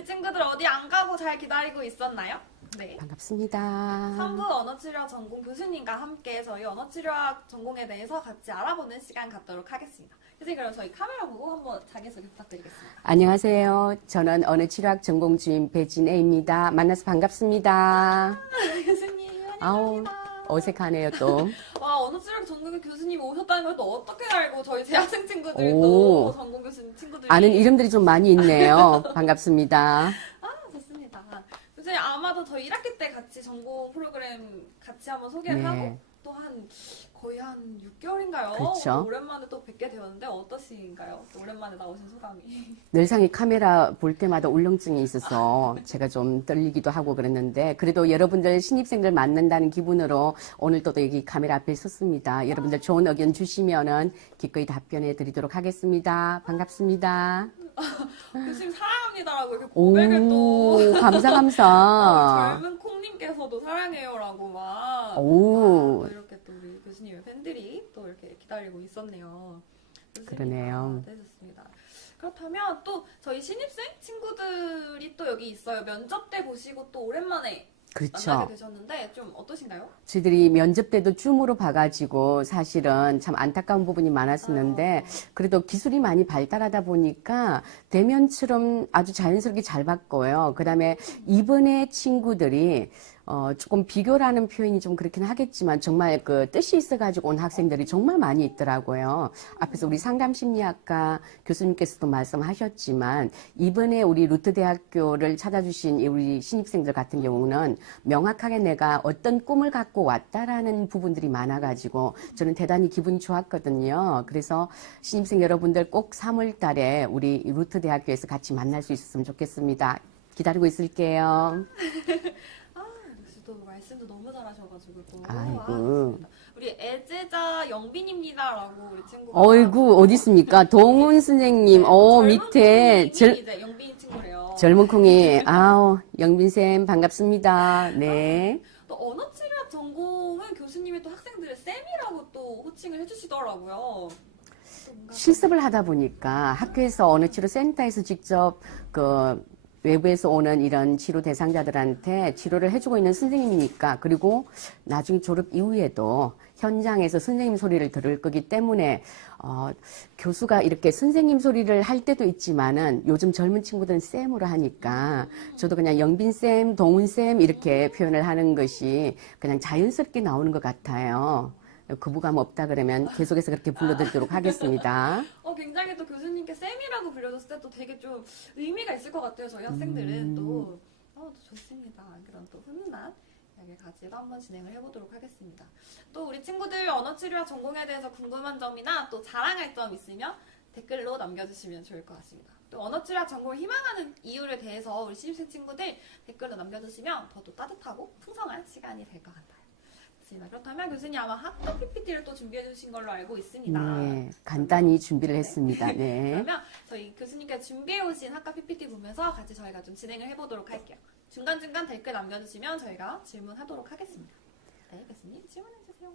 우리 친구들 어디 안 가고 잘 기다리고 있었나요? 네. 반갑습니다. 3부 언어치료학 전공 교수님과 함께 저희 언어치료학 전공에 대해서 같이 알아보는 시간 갖도록 하겠습니다. 교수님, 그럼 저희 카메라 보고 한번 자기소개 부탁드리겠습니다. 안녕하세요. 저는 언어치료학 전공 주임 배진애입니다. 만나서 반갑습니다. 교수님, 아우, 환영합니다. 어색하네요, 또. 와, 언어치료학 전공의 교수님이 오셨다는 걸 또 어떻게 알고 저희 재학생 친구들이 오. 또 전공 교수님 친구들이 아는 이름들이 좀 많이 있네요. 반갑습니다. 아, 좋습니다. 교수님, 아마도 저희 1학기 때 같이 전공 프로그램 같이 한번 소개를 네. 하고 또 거의 한 6개월인가요? 그렇죠. 오랜만에 또 뵙게 되었는데 어떠신가요? 또 오랜만에 나오신 소감이. 늘상 이 카메라 볼 때마다 울렁증이 있어서 제가 좀 떨리기도 하고 그랬는데 그래도 여러분들 신입생들 만난다는 기분으로 오늘 또 여기 카메라 앞에 섰습니다. 여러분들 좋은 의견 주시면은 기꺼이 답변해 드리도록 하겠습니다. 반갑습니다. 교수님 사랑합니다라고 이렇게 고백을 또 감사. 젊은 콩님께서도 사랑해요라고 막 오. 또 이렇게 또 우리 교수님의 팬들이 또 이렇게 기다리고 있었네요. 좋습니다. 그러네요. 네, 좋습니다. 그렇다면 또 저희 신입생 친구들이 또 여기 있어요. 면접 때 보시고 또 오랜만에 그렇죠. 만나게 되셨는데 좀 어떠신가요? 저희들이 면접 때도 줌으로 봐가지고 사실은 참 안타까운 부분이 많았었는데 그래도 기술이 많이 발달하다 보니까 대면처럼 아주 자연스럽게 잘 봤고요. 그 다음에 이번에 친구들이 조금 비교라는 표현이 좀 그렇긴 하겠지만 정말 그 뜻이 있어가지고 온 학생들이 정말 많이 있더라고요. 앞에서 우리 상담심리학과 교수님께서도 말씀하셨지만 이번에 우리 루트대학교를 찾아주신 우리 신입생들 같은 경우는 명확하게 내가 어떤 꿈을 갖고 왔다라는 부분들이 많아가지고 저는 대단히 기분이 좋았거든요. 그래서 신입생 여러분들 꼭 3월 달에 우리 루트대학교에서 같이 만날 수 있었으면 좋겠습니다. 기다리고 있을게요. 역시 또 말씀도 너무 잘하셔가지고 또 아이고. 좋습니다. 우리 애제자 영빈입니다라고 우리 친구가 어이구, 어디 있습니까? 동훈 선생님, 젊은 밑에 콩님이 이제 영빈 친구래요. 젊은 콩이, 아우, 영빈쌤, 반갑습니다. 네. 또 언어치료학 전공은 교수님이 또 학생들을 쌤이라고 또 호칭을 해주시더라고요. 또 뭔가 실습을 하다 보니까 학교에서 언어치료 센터에서 직접 그 외부에서 오는 이런 치료 대상자들한테 치료를 해주고 있는 선생님이니까 그리고 나중에 졸업 이후에도 현장에서 선생님 소리를 들을 거기 때문에 교수가 이렇게 선생님 소리를 할 때도 있지만은 요즘 젊은 친구들은 쌤으로 하니까 저도 그냥 영빈쌤, 동훈쌤 이렇게 표현을 하는 것이 그냥 자연스럽게 나오는 것 같아요. 거부감 없다 그러면 계속해서 그렇게 불러드리도록 하겠습니다. 굉장히 또 교수님께 쌤이라고 불려줬을 때 또 되게 좀 의미가 있을 것 같아요. 저희 학생들은 또 좋습니다. 그런 또 훈훈한 이야기를 가지고 한번 진행을 해보도록 하겠습니다. 또 우리 친구들 언어치료학 전공에 대해서 궁금한 점이나 또 자랑할 점 있으면 댓글로 남겨주시면 좋을 것 같습니다. 또 언어치료학 전공을 희망하는 이유에 대해서 우리 신입생 친구들 댓글로 남겨주시면 더 또 따뜻하고 풍성한 시간이 될 것 같아요. 그렇다면 교수님 아마 학교 PPT를 또 준비해 주신 걸로 알고 있습니다. 네, 간단히 준비를 했습니다. 네. 그러면 저희 교수님께서 준비해 오신 학과 PPT 보면서 같이 저희가 좀 진행을 해보도록 할게요. 중간중간 댓글 남겨주시면 저희가 질문하도록 하겠습니다. 네, 교수님 질문해 주세요.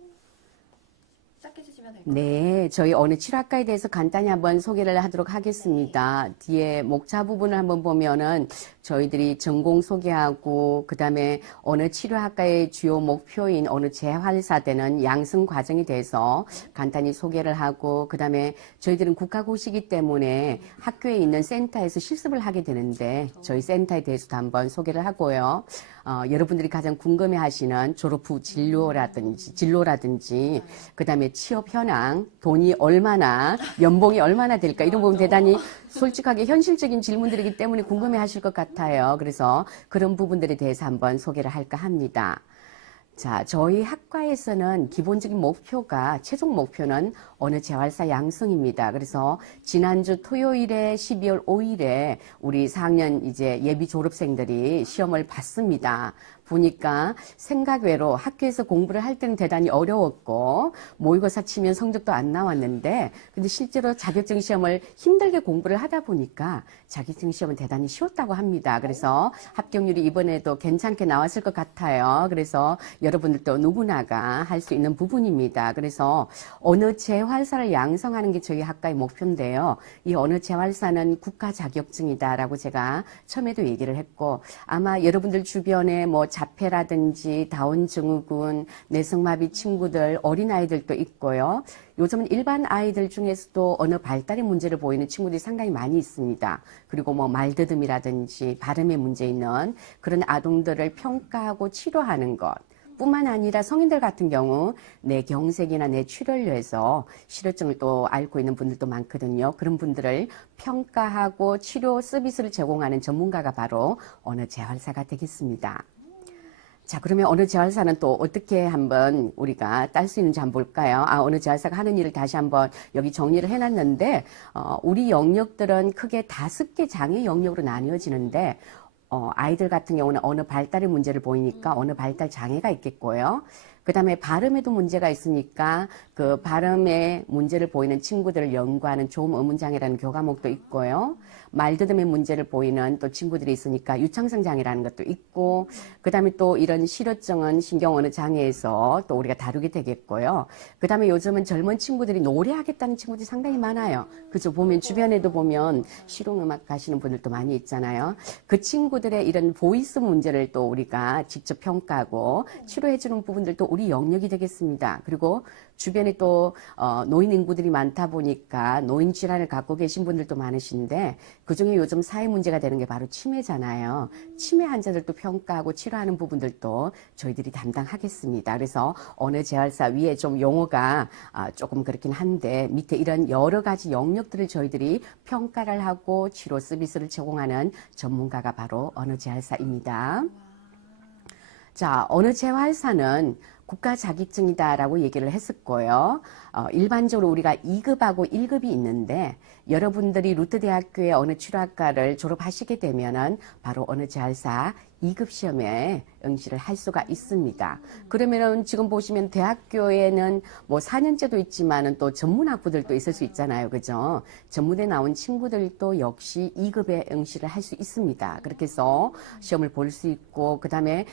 시작해 주시면 될 것 같아요. 네, 저희 어느 치료학과에 대해서 간단히 한번 소개를 하도록 하겠습니다. 뒤에 목차 부분을 한번 보면은 저희들이 전공 소개하고 그다음에 어느 치료학과의 주요 목표인 어느 재활사되는 양성 과정에 대해서 간단히 소개를 하고 그다음에 저희들은 국가고시이기 때문에 학교에 있는 센터에서 실습을 하게 되는데 저희 센터에 대해서도 한번 소개를 하고요. 여러분들이 가장 궁금해하시는 졸업 후 진로라든지 그다음에 취업 현황, 돈이 얼마나, 연봉이 얼마나 될까 이런 부분 대단히 솔직하게 현실적인 질문들이기 때문에 궁금해하실 것 같아요. 그래서 그런 부분들에 대해서 한번 소개를 할까 합니다. 자, 저희 학과에서는 기본적인 목표가, 최종 목표는 어느 재활사 양성입니다. 그래서 지난주 토요일에 12월 5일에 우리 4학년 이제 예비 졸업생들이 시험을 봤습니다. 보니까 생각 외로 학교에서 공부를 할 때는 대단히 어려웠고 모의고사 치면 성적도 안 나왔는데 근데 실제로 자격증 시험을 힘들게 공부를 하다 보니까 자격증 시험은 대단히 쉬웠다고 합니다. 그래서 합격률이 이번에도 괜찮게 나왔을 것 같아요. 그래서 여러분들도 누구나가 할 수 있는 부분입니다. 그래서 언어 재활사를 양성하는 게 저희 학과의 목표인데요. 이 언어 재활사는 국가 자격증이다라고 제가 처음에도 얘기를 했고 아마 여러분들 주변에 뭐 자폐라든지 다운 증후군, 내성마비 친구들, 어린아이들도 있고요. 요즘은 일반 아이들 중에서도 언어 발달의 문제를 보이는 친구들이 상당히 많이 있습니다. 그리고 뭐 말더듬이라든지 발음에 문제 있는 그런 아동들을 평가하고 치료하는 것. 뿐만 아니라 성인들 같은 경우 뇌경색이나 뇌출혈로해서 실효증을 또 앓고 있는 분들도 많거든요. 그런 분들을 평가하고 치료 서비스를 제공하는 전문가가 바로 언어 재활사가 되겠습니다. 자, 그러면 언어 재활사는 또 어떻게 한번 우리가 딸 수 있는지 한번 볼까요? 언어 재활사가 하는 일을 다시 한번 여기 정리를 해놨는데, 우리 영역들은 크게 5개 장애 영역으로 나뉘어지는데, 아이들 같은 경우는 언어 발달의 문제를 보이니까 언어 발달 장애가 있겠고요. 그 다음에 발음에도 문제가 있으니까 그 발음에 문제를 보이는 친구들을 연구하는 조음 어문 장애라는 교과목도 있고요. 말더듬의 문제를 보이는 또 친구들이 있으니까 유창성 장애라는 것도 있고, 그 다음에 또 이런 실어증은 신경 언어 장애에서 또 우리가 다루게 되겠고요. 그 다음에 요즘은 젊은 친구들이 노래하겠다는 친구들이 상당히 많아요. 그죠? 보면 주변에도 보면 실용음악 가시는 분들도 많이 있잖아요. 그 친구들의 이런 보이스 문제를 또 우리가 직접 평가하고 치료해주는 부분들도 우리 영역이 되겠습니다. 그리고 주변에 또 노인 인구들이 많다 보니까 노인 질환을 갖고 계신 분들도 많으신데 그중에 요즘 사회 문제가 되는 게 바로 치매잖아요. 치매 환자들도 평가하고 치료하는 부분들도 저희들이 담당하겠습니다. 그래서 언어 재활사 위에 좀 용어가 조금 그렇긴 한데 밑에 이런 여러 가지 영역들을 저희들이 평가를 하고 치료 서비스를 제공하는 전문가가 바로 언어 재활사입니다. 자, 언어 재활사는 국가 자격증이다라고 얘기를 했었고요. 일반적으로 우리가 2급하고 1급이 있는데 여러분들이 루트대학교의 언어 치료학과를 졸업하시게 되면은 바로 언어 재활사 2급 시험에 응시를 할 수가 있습니다. 그러면은 지금 보시면 대학교에는 뭐 4년제도 있지만은 또 전문학부들도 있을 수 있잖아요. 그죠? 전문대 나온 친구들도 역시 2급에 응시를 할 수 있습니다. 그렇게 해서 시험을 볼 수 있고, 그 다음에,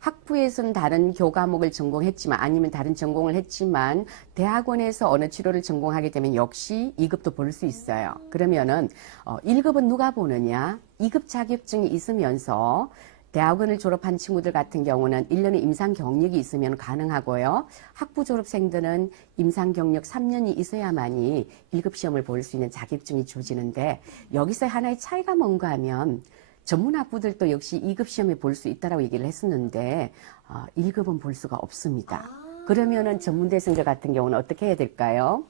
학부에서는 다른 교과목을 전공했지만 아니면 다른 전공을 했지만 대학원에서 언어 치료를 전공하게 되면 역시 2급도 볼 수 있어요. 그러면은 1급은 누가 보느냐? 2급 자격증이 있으면서 대학원을 졸업한 친구들 같은 경우는 1년의 임상 경력이 있으면 가능하고요. 학부 졸업생들은 임상 경력 3년이 있어야만이 1급 시험을 볼 수 있는 자격증이 주어지는데 여기서 하나의 차이가 뭔가 하면 전문학부들도 역시 2급 시험에 볼 수 있다라고 얘기를 했었는데 1급은 볼 수가 없습니다. 그러면은 전문대생들 같은 경우는 어떻게 해야 될까요?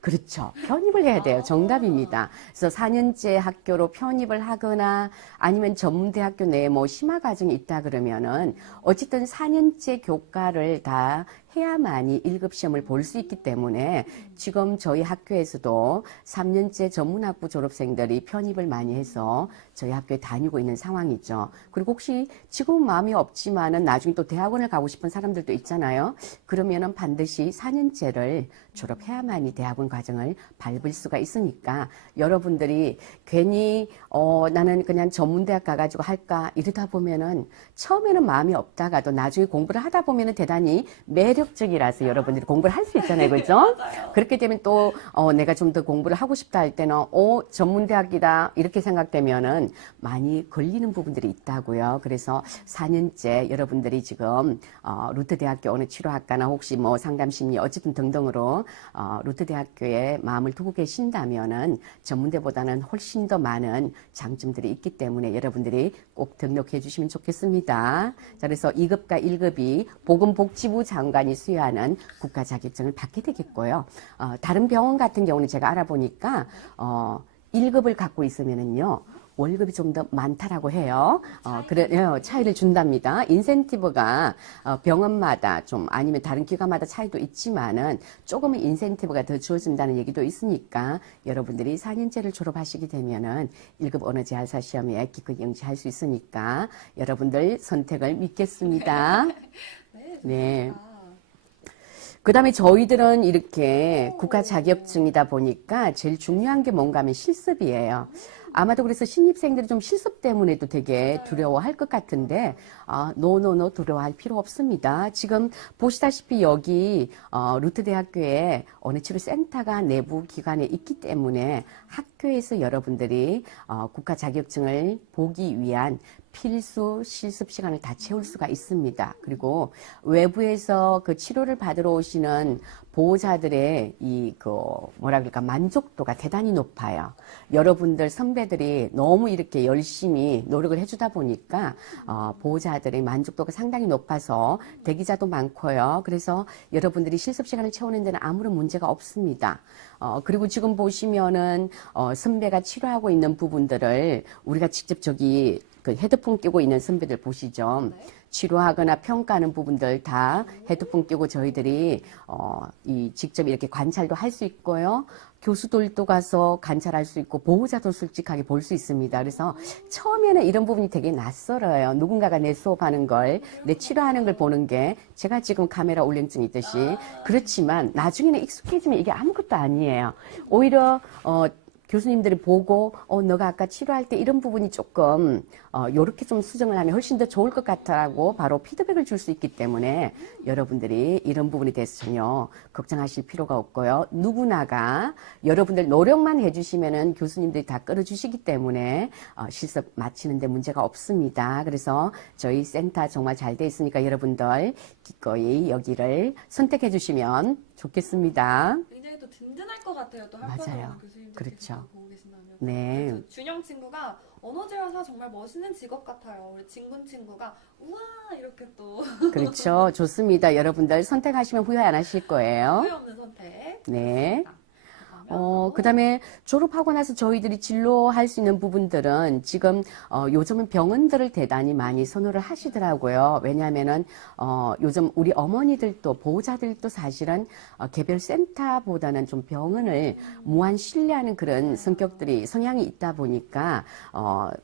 그렇죠. 편입을 해야 돼요. 정답입니다. 그래서 4년제 학교로 편입을 하거나 아니면 전문대학교 내에 뭐 심화 과정이 있다 그러면은 어쨌든 4년제 교과를 다 해야만이 1급 시험을 볼 수 있기 때문에 지금 저희 학교에서도 3년제 전문학부 졸업생들이 편입을 많이 해서 저희 학교에 다니고 있는 상황이죠. 그리고 혹시 지금 마음이 없지만은 나중에 또 대학원을 가고 싶은 사람들도 있잖아요. 그러면은 반드시 4년제를 졸업해야만이 대학원 과정을 밟을 수가 있으니까 여러분들이 괜히 나는 그냥 전문대학 가가지고 할까 이러다 보면은 처음에는 마음이 없다가도 나중에 공부를 하다 보면은 대단히 매력적이라서 여러분들이 공부를 할 수 있잖아요. 그죠? 그렇게 되면 또 내가 좀 더 공부를 하고 싶다 할 때는 전문대학이다 이렇게 생각되면은 많이 걸리는 부분들이 있다고요. 그래서 4년째 여러분들이 지금 루트대학교 언어 치료학과나 혹시 뭐 상담심리 어쨌든 등등으로 루트대학교에 마음을 두고 계신다면은 전문대보다는 훨씬 더 많은 장점들이 있기 때문에 여러분들이 꼭 등록해 주시면 좋겠습니다. 자, 그래서 2급과 1급이 보건복지부 장관이 수여하는 국가 자격증을 받게 되겠고요. 다른 병원 같은 경우는 제가 알아보니까 1급을 갖고 있으면은요. 월급이 좀 더 많다라고 해요. 그래요. 차이를 준답니다. 인센티브가 병원마다 좀 아니면 다른 기관마다 차이도 있지만은 조금은 인센티브가 더 주어진다는 얘기도 있으니까 여러분들이 4년제를 졸업하시게 되면은 1급 언어 재활사 시험에 기꺼이 응시할 수 있으니까 여러분들 선택을 믿겠습니다. 네, 네. 좋습니다. 그 다음에 저희들은 이렇게 국가 자격증이다 보니까 제일 중요한 게 뭔가 하면 실습이에요. 아마도 그래서 신입생들이 좀 실습 때문에도 되게 두려워할 것 같은데, 노 두려워할 필요 없습니다. 지금 보시다시피 여기, 루트 대학교에 언어치료센터가 내부 기관에 있기 때문에 학교에서 여러분들이, 국가 자격증을 보기 위한 필수 실습 시간을 다 채울 수가 있습니다. 그리고 외부에서 그 치료를 받으러 오시는 보호자들의 뭐라 그럴까, 만족도가 대단히 높아요. 여러분들 선배들이 너무 이렇게 열심히 노력을 해주다 보니까, 보호자들의 만족도가 상당히 높아서 대기자도 많고요. 그래서 여러분들이 실습 시간을 채우는 데는 아무런 문제가 없습니다. 그리고 지금 보시면은, 선배가 치료하고 있는 부분들을 우리가 직접 저기 그 헤드폰 끼고 있는 선배들 보시죠. 네. 치료하거나 평가하는 부분들 다 헤드폰 끼고 저희들이 직접 이렇게 관찰도 할 수 있고요. 교수들도 가서 관찰할 수 있고 보호자도 솔직하게 볼 수 있습니다. 그래서 처음에는 이런 부분이 되게 낯설어요. 누군가가 내 수업하는 걸, 내 치료하는 걸 보는 게 제가 지금 카메라 울렁증 있듯이 그렇지만 나중에는 익숙해지면 이게 아무것도 아니에요. 오히려 교수님들이 보고 너가 아까 치료할 때 이런 부분이 조금 요렇게 좀 수정을 하면 훨씬 더 좋을 것 같다고 바로 피드백을 줄 수 있기 때문에 여러분들이 이런 부분에 대해서 전혀 걱정하실 필요가 없고요. 누구나가 여러분들 노력만 해주시면은 교수님들이 다 끌어주시기 때문에 실습 마치는데 문제가 없습니다. 그래서 저희 센터 정말 잘 돼 있으니까 여러분들 기꺼이 여기를 선택해 주시면 좋겠습니다. 굉장히 또 든든할 것 같아요. 또 맞아요. 학과에서 교수님들 그렇죠. 보고 계신다면. 네. 그래서 준영 친구가 언어재활사 정말 멋있는 직업 같아요. 우리 진군 친구가 우와 이렇게 또 그렇죠. 좋습니다. 여러분들 선택하시면 후회 안 하실 거예요. 후회 없는 선택. 네. 좋습니다. 그 다음에 졸업하고 나서 저희들이 진로할 수 있는 부분들은 지금, 요즘은 병원들을 대단히 많이 선호를 하시더라고요. 왜냐하면은, 요즘 우리 어머니들도 보호자들도 사실은, 개별 센터보다는 좀 병원을 무한 신뢰하는 그런 성향이 있다 보니까,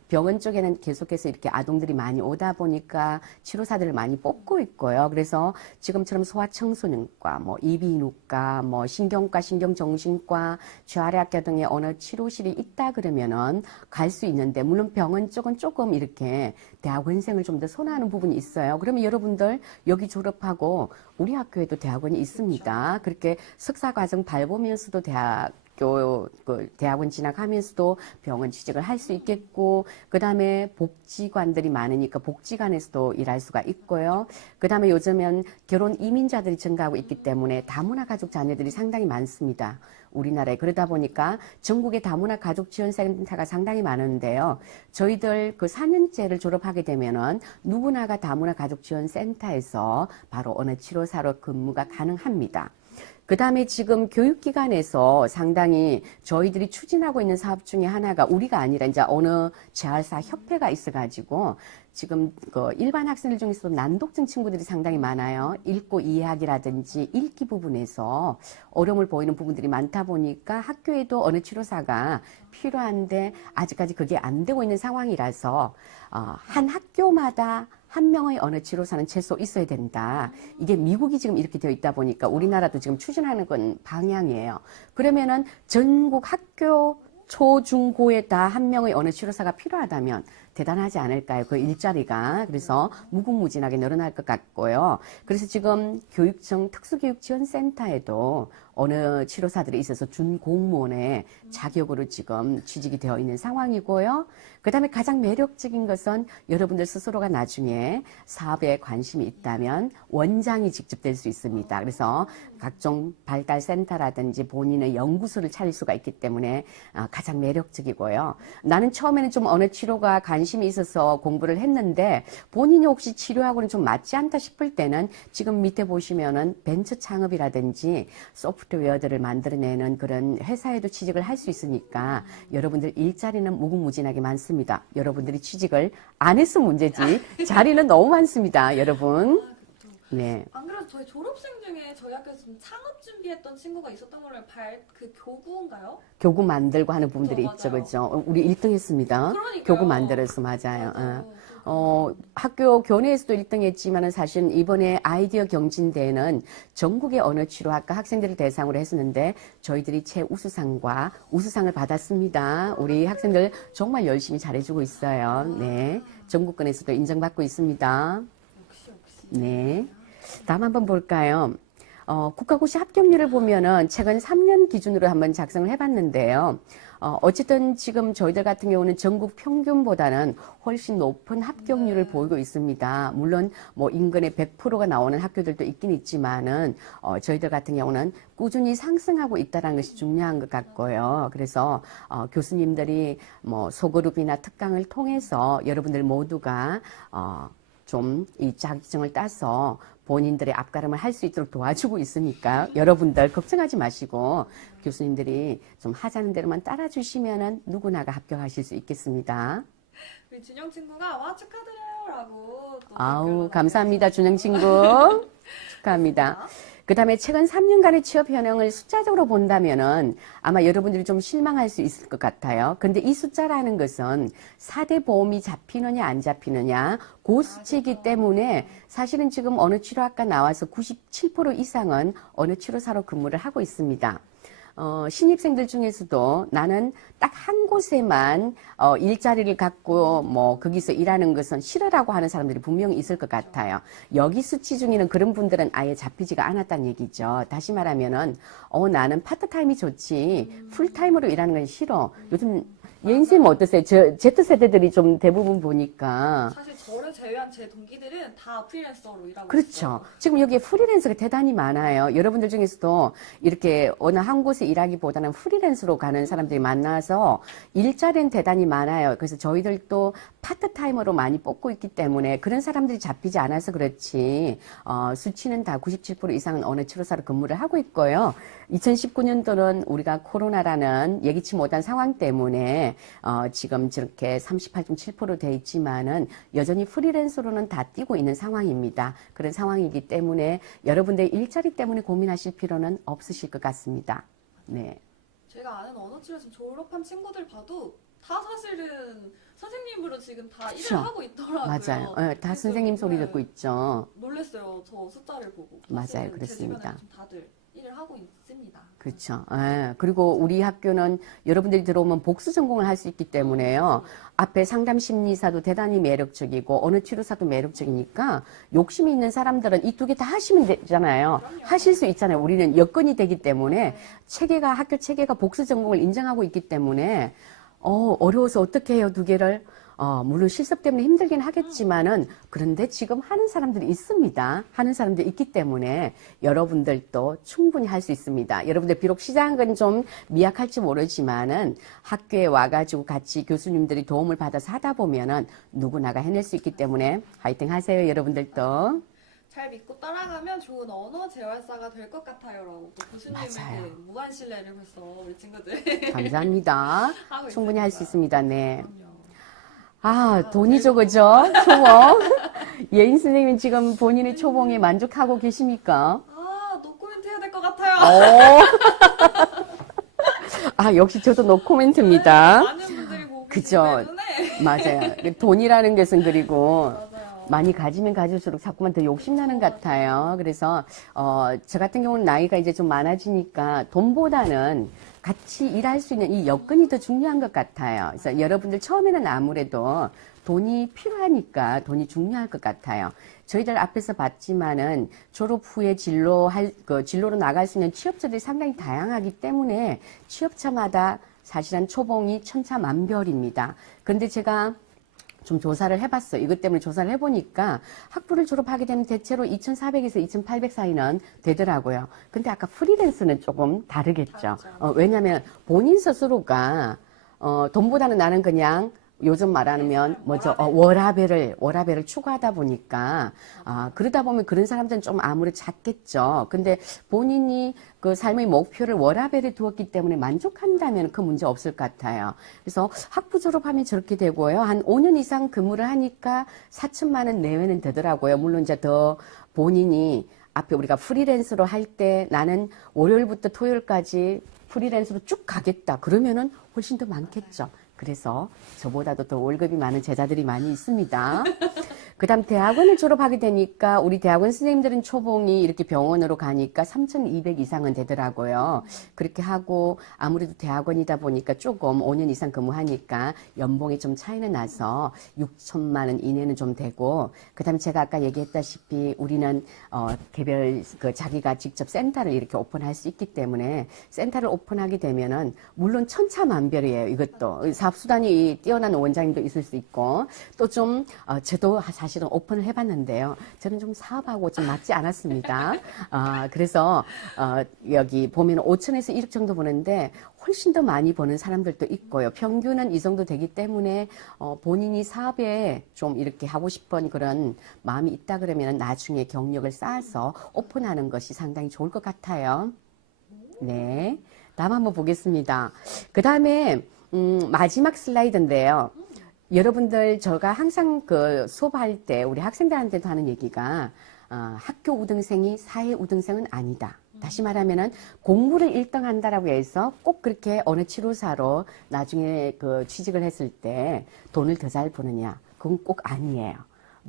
병원 쪽에는 계속해서 이렇게 아동들이 많이 오다 보니까 치료사들을 많이 뽑고 있고요. 그래서 지금처럼 소아청소년과, 뭐, 이비인후과, 뭐, 신경과, 신경정신과, 재활의학과 등의 언어 치료실이 있다 그러면은 갈 수 있는데, 물론 병원 쪽은 조금 이렇게 대학원생을 좀 더 선호하는 부분이 있어요. 그러면 여러분들 여기 졸업하고 우리 학교에도 대학원이 있습니다. 그렇게 석사과정 밟으면서도 대학원 진학하면서도 병원 취직을 할 수 있겠고, 그 다음에 복지관들이 많으니까 복지관에서도 일할 수가 있고요. 그 다음에 요즘엔 결혼 이민자들이 증가하고 있기 때문에 다문화 가족 자녀들이 상당히 많습니다. 우리나라에. 그러다 보니까 전국의 다문화 가족 지원센터가 상당히 많은데요. 저희들 그 4년제를 졸업하게 되면은 누구나가 다문화 가족 지원센터에서 바로 언어 치료사로 근무가 가능합니다. 그 다음에 지금 교육기관에서 상당히 저희들이 추진하고 있는 사업 중에 하나가 우리가 아니라 이제 어느 재활사 협회가 있어가지고 지금 그 일반 학생들 중에서도 난독증 친구들이 상당히 많아요. 읽고 이해하기라든지 읽기 부분에서 어려움을 보이는 부분들이 많다 보니까 학교에도 언어 치료사가 필요한데 아직까지 그게 안 되고 있는 상황이라서 한 학교마다 한 명의 언어 치료사는 최소 있어야 된다. 이게 미국이 지금 이렇게 되어 있다 보니까 우리나라도 지금 추진하는 건 방향이에요. 그러면은 전국 학교 초, 중, 고에 다 한 명의 언어 치료사가 필요하다면 대단하지 않을까요? 그 일자리가. 그래서 무궁무진하게 늘어날 것 같고요. 그래서 지금 교육청 특수교육지원센터에도 언어 치료사들이 있어서 준공무원의 자격으로 지금 취직이 되어 있는 상황이고요. 그 다음에 가장 매력적인 것은 여러분들 스스로가 나중에 사업에 관심이 있다면 원장이 직접 될 수 있습니다. 그래서 각종 발달센터라든지 본인의 연구소를 차릴 수가 있기 때문에 가장 매력적이고요. 나는 처음에는 좀 언어 치료가 관심이 관심이 있어서 공부를 했는데 본인이 혹시 치료하고는 좀 맞지 않다 싶을 때는 지금 밑에 보시면은 벤처 창업이라든지 소프트웨어들을 만들어내는 그런 회사에도 취직을 할 수 있으니까 여러분들 일자리는 무궁무진하게 많습니다. 여러분들이 취직을 안 했으면 문제지 자리는 너무 많습니다, 여러분. 아, 그렇죠. 네. 안 그래도 저희 졸업생 중에 저희 학교에서 좀 창업 준비했던 친구가 있었던 걸로 그 교구인가요? 교구 만들고 하는 분들이 그죠, 있죠, 맞아요. 그죠? 우리 1등 했습니다. 그러니까요. 교구 만들어서 맞아요. 맞아요. 학교 교내에서도 1등 했지만은 사실 이번에 아이디어 경진대회는 전국의 언어 치료학과 학생들을 대상으로 했었는데 저희들이 최우수상과 우수상을 받았습니다. 우리 학생들 정말 열심히 잘해주고 있어요. 네. 전국권에서도 인정받고 있습니다. 역시. 네. 다음 한번 볼까요? 국가고시 합격률을 보면은 최근 3년 기준으로 한번 작성을 해봤는데요. 어쨌든 지금 저희들 같은 경우는 전국 평균보다는 훨씬 높은 합격률을 보이고 있습니다. 물론 뭐 인근의 100%가 나오는 학교들도 있긴 있지만은 저희들 같은 경우는 꾸준히 상승하고 있다는 것이 중요한 것 같고요. 그래서 교수님들이 뭐 소그룹이나 특강을 통해서 여러분들 모두가 좀 이 자격증을 따서 본인들의 앞가름을 할 수 있도록 도와주고 있으니까 여러분들 걱정하지 마시고 교수님들이 좀 하자는 대로만 따라주시면은 누구나가 합격하실 수 있겠습니다. 우리 준영 친구가 와 축하드려요라고 또 아우, 댓글로 감사합니다. 준영 친구. 축하합니다. 남겨주셨습니다. 그다음에 최근 3년간의 취업 현황을 숫자적으로 본다면은 아마 여러분들이 좀 실망할 수 있을 것 같아요. 근데 이 숫자라는 것은 4대 보험이 잡히느냐 안 잡히느냐 그 수치이기 때문에 사실은 지금 어느 치료학과 나와서 97% 이상은 어느 치료사로 근무를 하고 있습니다. 신입생들 중에서도 나는 딱 한 곳에만 일자리를 갖고 뭐 거기서 일하는 것은 싫어라고 하는 사람들이 분명히 있을 것 같아요. 여기 수치 중에는 그런 분들은 아예 잡히지가 않았다는 얘기죠. 다시 말하면은 나는 파트타임이 좋지 풀타임으로 일하는 건 싫어. 요즘 예인쌤 어떠세요? Z세대들이 좀 대부분 보니까 사실 저를 제외한 제 동기들은 다 프리랜서로 일하고 그렇죠. 있어요. 지금 여기에 프리랜서가 대단히 많아요. 여러분들 중에서도 이렇게 어느 한 곳에 일하기보다는 프리랜서로 가는 사람들이 많아서 일자리는 대단히 많아요. 그래서 저희들도 파트타임으로 많이 뽑고 있기 때문에 그런 사람들이 잡히지 않아서 그렇지, 수치는 다 97% 이상은 어느 치료사로 근무를 하고 있고요. 2019년도는 우리가 코로나라는 예기치 못한 상황 때문에 지금 저렇게 38.7% 돼 있지만은 여전히 프리랜서로는 다 뛰고 있는 상황입니다. 그런 상황이기 때문에 여러분들 일자리 때문에 고민하실 필요는 없으실 것 같습니다. 네. 제가 아는 언어치료에서 졸업한 친구들 봐도 다 사실은 선생님으로 지금 다 그쵸. 일을 하고 있더라고요. 맞아요. 다 그래서 선생님 소리 네, 듣고 있죠. 놀랬어요. 저 숫자를 보고. 맞아요. 사실은 그렇습니다. 제 주변에 좀 다들 일을 하고 있습니다. 그렇죠. 그리고 우리 학교는 여러분들이 들어오면 복수 전공을 할 수 있기 때문에요. 앞에 상담 심리사도 대단히 매력적이고 어느 치료사도 매력적이니까 욕심이 있는 사람들은 이 두 개 다 하시면 되잖아요. 그럼요. 하실 수 있잖아요. 우리는 여건이 되기 때문에 학교 체계가 복수 전공을 인정하고 있기 때문에 어려워서 어떻게 해요, 두 개를? 물론 실습 때문에 힘들긴 하겠지만은, 그런데 지금 하는 사람들이 있습니다. 하는 사람들이 있기 때문에 여러분들도 충분히 할 수 있습니다. 여러분들 비록 시작은 좀 미약할지 모르지만은 학교에 와가지고 같이 교수님들이 도움을 받아서 하다 보면은 누구나가 해낼 수 있기 때문에 화이팅 하세요, 여러분들도. 잘 믿고 따라가면 좋은 언어 재활사가 될 것 같아요라고 또 교수님에게 맞아요. 무한 신뢰를 벌써 우리 친구들 감사합니다. 하고 충분히 할 수 있습니다. 있습니다. 네. 그럼요. 돈이죠, 그죠? 초봉. 예인 선생님은 지금 본인의 초봉에 만족하고 계십니까? 노코멘트 해야 될 것 같아요. 역시 저도 노코멘트입니다. 많은 분들이 보고 계시기 그죠. 때문에. 맞아요. 돈이라는 것은 그리고 맞아요. 많이 가지면 가질수록 자꾸만 더 욕심나는 것 같아요. 그래서, 저 같은 경우는 나이가 이제 좀 많아지니까 돈보다는 같이 일할 수 있는 이 여건이 더 중요한 것 같아요. 그래서 여러분들 처음에는 아무래도 돈이 필요하니까 돈이 중요할 것 같아요. 저희들 앞에서 봤지만은 졸업 후에 진로로 나갈 수 있는 취업처들이 상당히 다양하기 때문에 취업처마다 사실은 초봉이 천차만별입니다. 그런데 제가 좀 조사를 해봤어요. 이것 때문에 조사를 해보니까 학부를 졸업하게 되면 대체로 2,400에서 2,800 사이는 되더라고요. 근데 아까 프리랜서는 조금 다르겠죠. 다르죠. 왜냐하면 본인 스스로가 돈보다는 나는 그냥 요즘 말하면 뭐죠? 워라밸을 추구하다 보니까 그러다 보면 그런 사람들은 좀 아무래도 작겠죠. 근데 본인이 그 삶의 목표를 워라밸에 두었기 때문에 만족한다면 그 문제 없을 것 같아요. 그래서 학부 졸업하면 저렇게 되고요. 한 5년 이상 근무를 하니까 4천만 원 내외는 되더라고요. 물론 이제 더 본인이 앞에 우리가 프리랜서로 할 때 나는 월요일부터 토요일까지 프리랜서로 쭉 가겠다. 그러면은 훨씬 더 많겠죠. 그래서 저보다도 더 월급이 많은 제자들이 많이 있습니다. 그 다음 대학원을 졸업하게 되니까 우리 대학원 선생님들은 초봉이 이렇게 병원으로 가니까 3,200 이상은 되더라고요. 그렇게 하고 아무래도 대학원이다 보니까 조금 5년 이상 근무하니까 연봉이 좀 차이는 나서 6천만 원 이내는 좀 되고 그 다음에 제가 아까 얘기했다시피 우리는 개별 자기가 직접 센터를 이렇게 오픈할 수 있기 때문에 센터를 오픈하게 되면은 물론 천차만별이에요. 이것도 사업수단이 뛰어난 원장님도 있을 수 있고 또 좀 저도 사실은 오픈을 해봤는데요. 저는 좀 사업하고 좀 맞지 않았습니다. 그래서 여기 보면 5천에서 1억 정도 버는데 훨씬 더 많이 버는 사람들도 있고요. 평균은 이 정도 되기 때문에 본인이 사업에 좀 이렇게 하고 싶은 그런 마음이 있다 그러면 나중에 경력을 쌓아서 오픈하는 것이 상당히 좋을 것 같아요. 네. 다음 한번 보겠습니다. 그 다음에 마지막 슬라이드인데요. 여러분들 제가 항상 그 수업할 때 우리 학생들한테도 하는 얘기가 학교 우등생이 사회 우등생은 아니다. 다시 말하면은 공부를 1등 한다라고 해서 꼭 그렇게 어느 치료사로 나중에 그 취직을 했을 때 돈을 더 잘 버느냐. 그건 꼭 아니에요.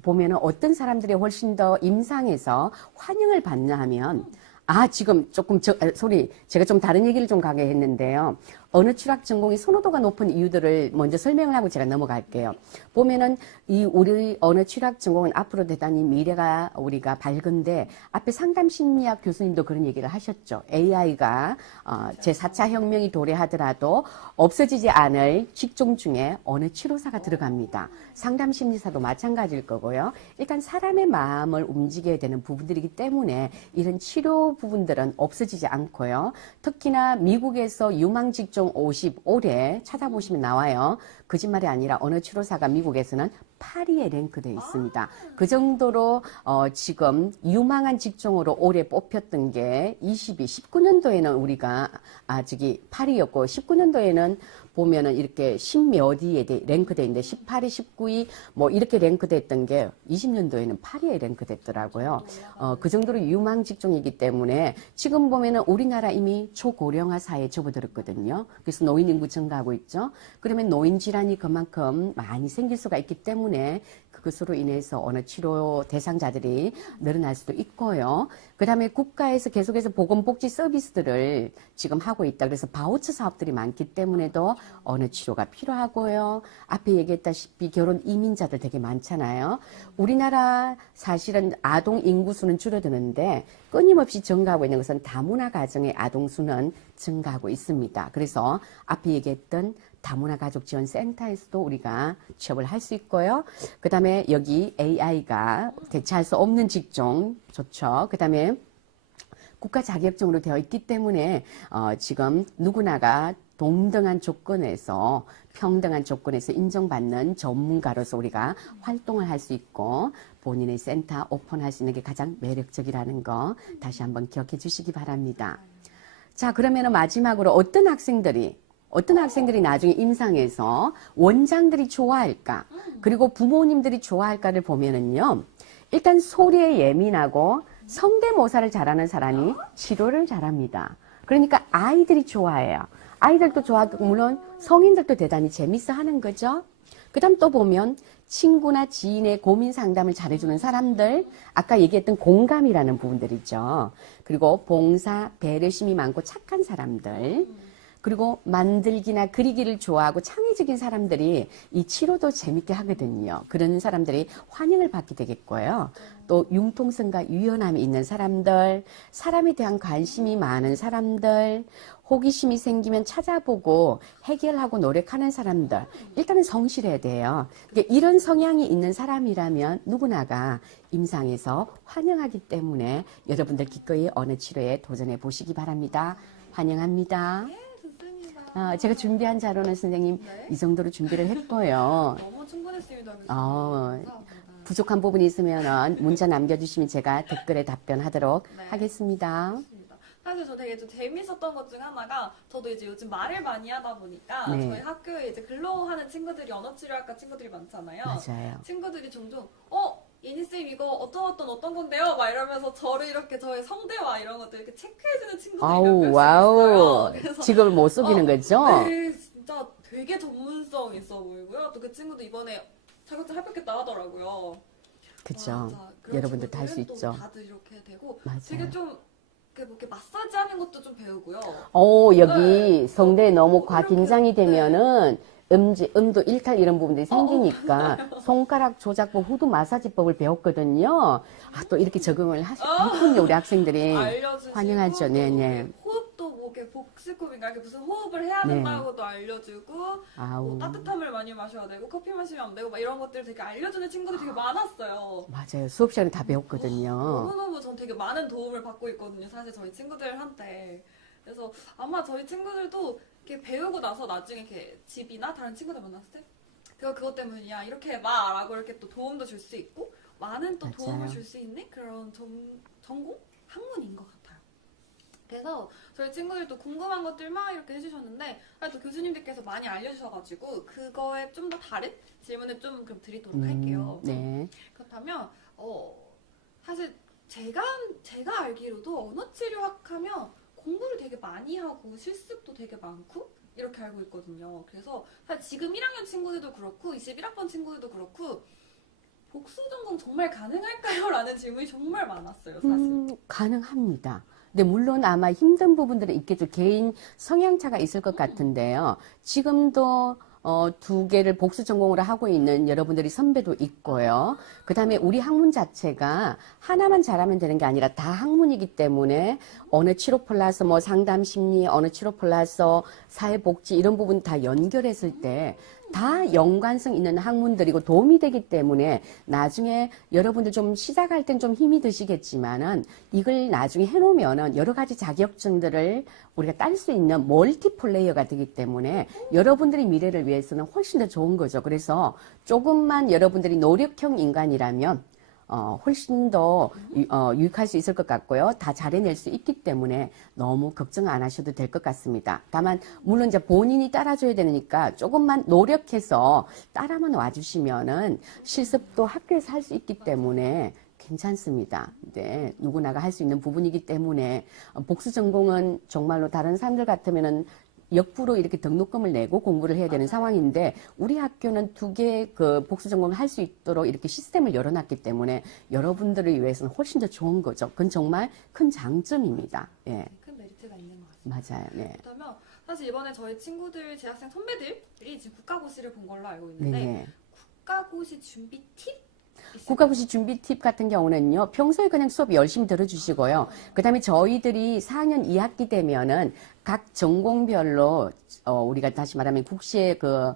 보면은 어떤 사람들이 훨씬 더 임상에서 환영을 받냐 하면 지금 조금 제가 좀 다른 얘기를 좀 가게 했는데요. 어느 철학 전공이 선호도가 높은 이유들을 먼저 설명을 하고 제가 넘어갈게요. 보면은 우리 어느 철학 전공은 앞으로 대단히 미래가 우리가 밝은데 앞에 상담 심리학 교수님도 그런 얘기를 하셨죠. AI가 제4차 혁명이 도래하더라도 없어지지 않을 직종 중에 어느 치료사가 들어갑니다. 상담 심리사도 마찬가지일 거고요. 일단 사람의 마음을 움직여야 되는 부분들이기 때문에 이런 치료 부분들은 없어지지 않고요. 특히나 미국에서 유망 직종 50 올해 찾아보시면 나와요. 거짓말이 아니라 어느 치료사가 미국에서는 8위에 랭크되어 있습니다. 그 정도로 지금 유망한 직종으로 올해 뽑혔던 게 19년도에는 우리가 8위였고 19년도에는 보면은 이렇게 10몇 위에 랭크되어 있는데 18위, 19위 뭐 이렇게 랭크됐던 게 20년도에는 8위에 랭크됐더라고요. 그 정도로 유망 직종이기 때문에 지금 보면은 우리나라 이미 초고령화 사회에 접어들었거든요. 그래서 노인 인구 증가하고 있죠. 그러면 노인 질환이 그만큼 많이 생길 수가 있기 때문에 그것으로 인해서 어느 치료 대상자들이 늘어날 수도 있고요. 그 다음에 국가에서 계속해서 보건복지 서비스들을 지금 하고 있다. 그래서 바우처 사업들이 많기 때문에도 어느 치료가 필요하고요. 앞에 얘기했다시피 결혼 이민자들 되게 많잖아요. 우리나라 사실은 아동 인구수는 줄어드는데 끊임없이 증가하고 있는 것은 다문화 가정의 아동 수는 증가하고 있습니다. 그래서 앞에 얘기했던 다문화 가족 지원 센터에서도 우리가 취업을 할 수 있고요. 그 다음에 여기 AI가 대체할 수 없는 직종 좋죠. 그 다음에 국가 자격증으로 되어 있기 때문에 지금 누구나가 동등한 조건에서 평등한 조건에서 인정받는 전문가로서 우리가 활동을 할 수 있고 본인의 센터 오픈할 수 있는 게 가장 매력적이라는 거 다시 한번 기억해 주시기 바랍니다. 자, 그러면 마지막으로 어떤 학생들이 나중에 임상에서 원장들이 좋아할까, 그리고 부모님들이 좋아할까를 보면은요, 일단 소리에 예민하고 성대모사를 잘하는 사람이 치료를 잘합니다. 그러니까 아이들이 좋아해요. 아이들도 좋아하고, 물론 성인들도 대단히 재밌어 하는 거죠. 그 다음 또 보면 친구나 지인의 고민 상담을 잘해주는 사람들, 아까 얘기했던 공감이라는 부분들이죠. 그리고 봉사, 배려심이 많고 착한 사람들, 그리고 만들기나 그리기를 좋아하고 창의적인 사람들이 이 치료도 재밌게 하거든요. 그런 사람들이 환영을 받게 되겠고요. 또 융통성과 유연함이 있는 사람들, 사람에 대한 관심이 많은 사람들, 호기심이 생기면 찾아보고 해결하고 노력하는 사람들. 일단은 성실해야 돼요. 그러니까 이런 성향이 있는 사람이라면 누구나가 임상에서 환영하기 때문에 여러분들 기꺼이 어느 치료에 도전해 보시기 바랍니다. 환영합니다. 좋습니다. 제가 준비한 자료는 선생님 네. 이 정도로 준비를 했고요. 너무 충분했습니다. 교수님. 어, 감사합니다. 부족한 부분이 있으면 문자 남겨주시면 제가 댓글에 답변하도록 네. 하겠습니다. 맞습니다. 사실 저 되게 좀 재밌었던 것 중 하나가 저도 이제 요즘 말을 많이 하다 보니까 네. 저희 학교에 이제 근로하는 친구들이 언어치료학과 친구들이 많잖아요. 맞아요. 친구들이 종종 예니쌤 이거 어떤 건데요? 막 이러면서 저를 이렇게 저의 성대와 이런 것들 이렇게 체크해주는 친구들이 몇 아우, 명씩 와우. 있어요. 그래서 직업을 못 속이는 거죠? 네, 진짜 되게 전문성 있어 보이고요. 또 그 친구도 이번에 자격증 합격했다 하더라고요. 그쵸. 맞아. 그런 여러분들 다 할 수 친구들은 또 있죠. 다들 이렇게 되고 맞아요. 되게 좀 이렇게 마사지 하는 것도 좀 배우고요. 여기 네. 성대에 너무 이렇게, 과긴장이 되면은 음도 일탈 이런 부분들이 생기니까 손가락 조작법, 후두 마사지법을 배웠거든요. 또 이렇게 적응을 하셨군요, 우리 학생들이. 알려주시고 환영하죠. 또 네네. 이렇게 호흡도 뭐 이렇게 복식호흡인가 이렇게 무슨 호흡을 해야 네. 된다고도 알려주고 아우. 뭐 따뜻함을 많이 마셔야 되고 커피 마시면 안 되고 막 이런 것들 되게 알려주는 친구들이 되게 많았어요. 맞아요. 수업 시간에 다 배웠거든요. 너무너무 전 되게 많은 도움을 받고 있거든요. 사실 저희 친구들한테. 그래서 아마 저희 친구들도 이렇게 배우고 나서 나중에 이렇게 집이나 다른 친구들 만났을 때 그것 때문이야. 이렇게 해봐. 라고 이렇게 또 도움도 줄 수 있고 많은 또 맞아요. 도움을 줄 수 있는 그런 전공? 학문인 것 같아요. 그래서 저희 친구들도 궁금한 것들 막 이렇게 해주셨는데 또 교수님들께서 많이 알려주셔가지고 그거에 좀 더 다른 질문을 좀 그럼 드리도록 할게요. 네. 그렇다면 사실 제가 알기로도 언어치료학 하면 공부를 되게 많이 하고 실습도 되게 많고 이렇게 알고 있거든요. 그래서 사실 지금 1학년 친구들도 그렇고 21학번 친구들도 그렇고 복수 전공 정말 가능할까요? 라는 질문이 정말 많았어요. 사실. 가능합니다. 근데 물론 아마 힘든 부분들은 있겠죠. 개인 성향차가 있을 것 같은데요. 지금도 두 개를 복수 전공으로 하고 있는 여러분들이 선배도 있고요. 그 다음에 우리 학문 자체가 하나만 잘하면 되는 게 아니라 다 학문이기 때문에 어느 치료 플러스 뭐 상담 심리, 어느 치료 플러스 사회복지 이런 부분 다 연결했을 때 다 연관성 있는 학문들이고 도움이 되기 때문에 나중에 여러분들 좀 시작할 땐 좀 힘이 드시겠지만은 이걸 나중에 해놓으면은 여러 가지 자격증들을 우리가 딸 수 있는 멀티플레이어가 되기 때문에 여러분들의 미래를 위해서는 훨씬 더 좋은 거죠. 그래서 조금만 여러분들이 노력형 인간이라면 훨씬 더 유익할 수 있을 것 같고요. 다 잘해낼 수 있기 때문에 너무 걱정 안 하셔도 될 것 같습니다. 다만 물론 이제 본인이 따라줘야 되니까 조금만 노력해서 따라만 와주시면은 실습도 학교에서 할 수 있기 때문에 괜찮습니다. 네, 누구나가 할 수 있는 부분이기 때문에 복수 전공은 정말로 다른 사람들 같으면은 역부로 이렇게 등록금을 내고 공부를 해야 되는 상황인데 우리 학교는 두 개 그 복수 전공을 할 수 있도록 이렇게 시스템을 열어놨기 때문에 여러분들을 위해서는 훨씬 더 좋은 거죠. 그건 정말 큰 장점입니다. 예, 큰 메리트가 있는 것 같습니다. 맞아요. 네. 그렇다면 사실 이번에 저희 친구들 재학생 선배들이 지금 국가고시를 본 걸로 알고 있는데 네. 국가고시 준비 팁? 있을까요? 국가고시 준비 팁 같은 경우는요, 평소에 그냥 수업 열심히 들어주시고요. 그 다음에 저희들이 4학년 2학기 되면은 각 전공별로, 우리가 다시 말하면 국시의 그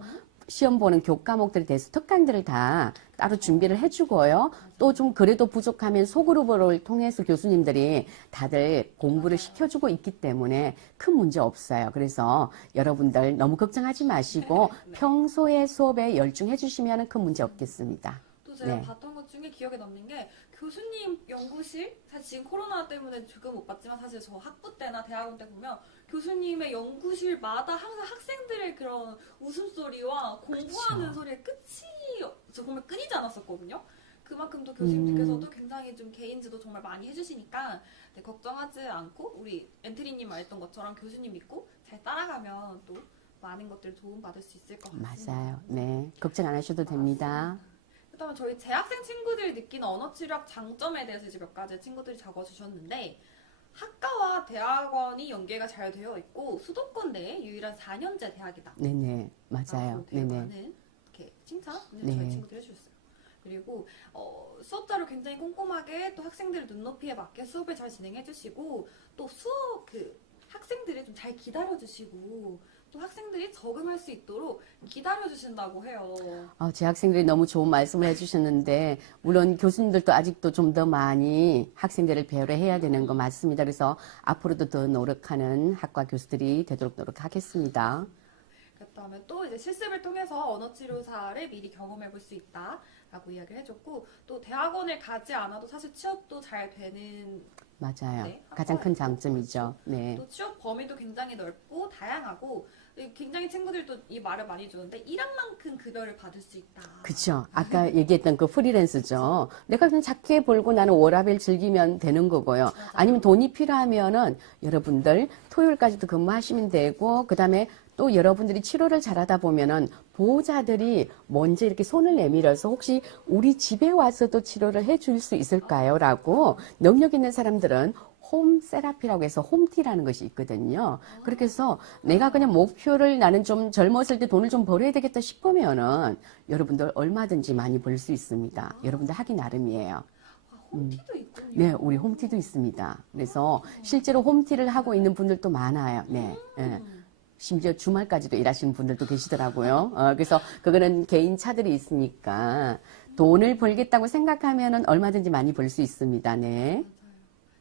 시험 보는 교과목들에 대해서 특강들을 다 따로 준비를 해주고요. 또 좀 그래도 부족하면 소그룹을 통해서 교수님들이 다들 공부를 시켜주고 있기 때문에 큰 문제 없어요. 그래서 여러분들 너무 걱정하지 마시고 평소에 수업에 열중해 주시면 큰 문제 없겠습니다. 또 제가 네. 봤던 것 중에 기억에 남는 게 교수님 연구실 사실 지금 코로나 때문에 조금 못 봤지만 사실 저 학부 때나 대학원 때 보면 교수님의 연구실마다 항상 학생들의 그런 웃음소리와 공부하는 소리의 끝이 정말 끊이지 않았었거든요. 그만큼 또 교수님들께서도 굉장히 좀 개인지도 정말 많이 해주시니까 네, 걱정하지 않고 우리 엔트리님 말했던 것처럼 교수님 믿고 잘 따라가면 또 많은 것들 도움 받을 수 있을 것 같습니다. 맞아요. 네. 걱정 안 하셔도 됩니다. 그다음에 저희 재학생 친구들이 느끼는 언어치료학 장점에 대해서 이제 몇 가지 친구들이 적어주셨는데 학과와 대학원이 연계가 잘 되어 있고 수도권 내에 유일한 4년제 대학이다. 네네. 맞아요. 되게 네네. 많은 이렇게 칭찬을 네. 저희 친구들이 해주셨어요. 그리고 수업자료 굉장히 꼼꼼하게 또 학생들의 눈높이에 맞게 수업을 잘 진행해주시고 또 수업 학생들의 좀 잘 기다려주시고 또 학생들이 적응할 수 있도록 기다려주신다고 해요. 제 학생들이 너무 좋은 말씀을 해주셨는데, 물론 교수님들도 아직도 좀 더 많이 학생들을 배려해야 되는 거 맞습니다. 그래서 앞으로도 더 노력하는 학과 교수들이 되도록 노력하겠습니다. 그다음에 또 이제 실습을 통해서 언어 치료사를 미리 경험해 볼 수 있다라고 이야기를 해줬고 또 대학원을 가지 않아도 사실 취업도 잘 되는 맞아요. 네, 가장 큰 학과가 장점이죠. 네. 또 취업 범위도 굉장히 넓고 다양하고 굉장히 친구들도 이 말을 많이 주는데 일한만큼 급여를 받을 수 있다. 그쵸. 아까 얘기했던 그 프리랜서죠. 내가 그냥 작게 벌고 나는 워라밸 즐기면 되는 거고요. 아니면 돈이 필요하면은 여러분들 토요일까지도 근무하시면 되고, 그 다음에 또 여러분들이 치료를 잘하다 보면은 보호자들이 먼저 이렇게 손을 내밀어서 혹시 우리 집에 와서도 치료를 해줄 수 있을까요? 라고 능력 있는 사람들은 홈 세라피라고 해서 홈티라는 것이 있거든요. 그렇게 해서 내가 그냥 목표를 나는 좀 젊었을 때 돈을 좀 벌어야 되겠다 싶으면은 여러분들 얼마든지 많이 벌 수 있습니다. 여러분들 하기 나름이에요. 홈티도 있군요. 네, 우리 홈티도 있습니다. 그래서 실제로 홈티를 하고 있는 분들도 많아요. 네. 네. 심지어 주말까지도 일하시는 분들도 계시더라고요. 그래서 그거는 개인 차들이 있으니까 돈을 벌겠다고 생각하면은 얼마든지 많이 벌 수 있습니다. 네.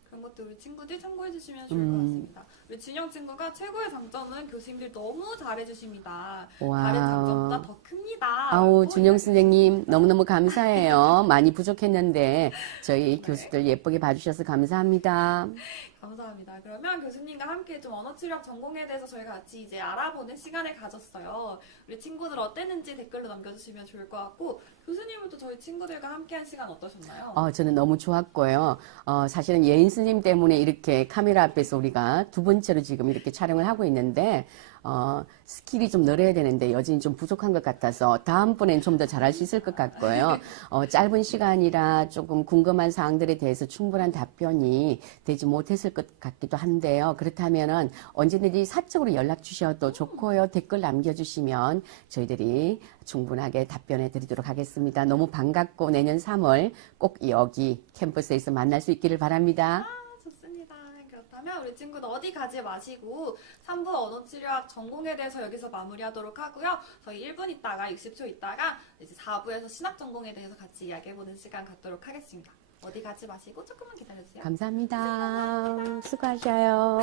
그런 것도 우리 친구들 참고해 주시면 좋을 것 같습니다. 우리 진영 친구가 최고의 장점은 교수님들 너무 잘해 주십니다. 다른 장점보다 더 큽니다. 아우, 준영 선생님, 너무너무 감사해요. 많이 부족했는데, 저희 교수들 예쁘게 봐주셔서 감사합니다. 감사합니다. 그러면 교수님과 함께 좀 언어치료학 전공에 대해서 저희가 같이 이제 알아보는 시간을 가졌어요. 우리 친구들 어땠는지 댓글로 남겨주시면 좋을 것 같고, 교수님은 또 저희 친구들과 함께한 시간 어떠셨나요? 저는 너무 좋았고요. 사실은 예인 스님 때문에 이렇게 카메라 앞에서 우리가 두 번째로 지금 이렇게 촬영을 하고 있는데, 스킬이 좀 늘어야 되는데 여전히 좀 부족한 것 같아서 다음번엔 좀 더 잘할 수 있을 것 같고요. 짧은 시간이라 조금 궁금한 사항들에 대해서 충분한 답변이 되지 못했을 것 같기도 한데요. 그렇다면은 언제든지 사적으로 연락 주셔도 좋고요. 댓글 남겨주시면 저희들이 충분하게 답변해 드리도록 하겠습니다. 너무 반갑고 내년 3월 꼭 여기 캠퍼스에서 만날 수 있기를 바랍니다. 좋습니다. 그렇다면 우리 친구들 어디 가지 마시고 3부 언어치료학 전공에 대해서 여기서 마무리하도록 하고요. 저희 1분 있다가 60초 있다가 이제 4부에서 신학 전공에 대해서 같이 이야기해보는 시간 갖도록 하겠습니다. 어디 가지 마시고 조금만 기다려주세요. 감사합니다. 수고하셔요.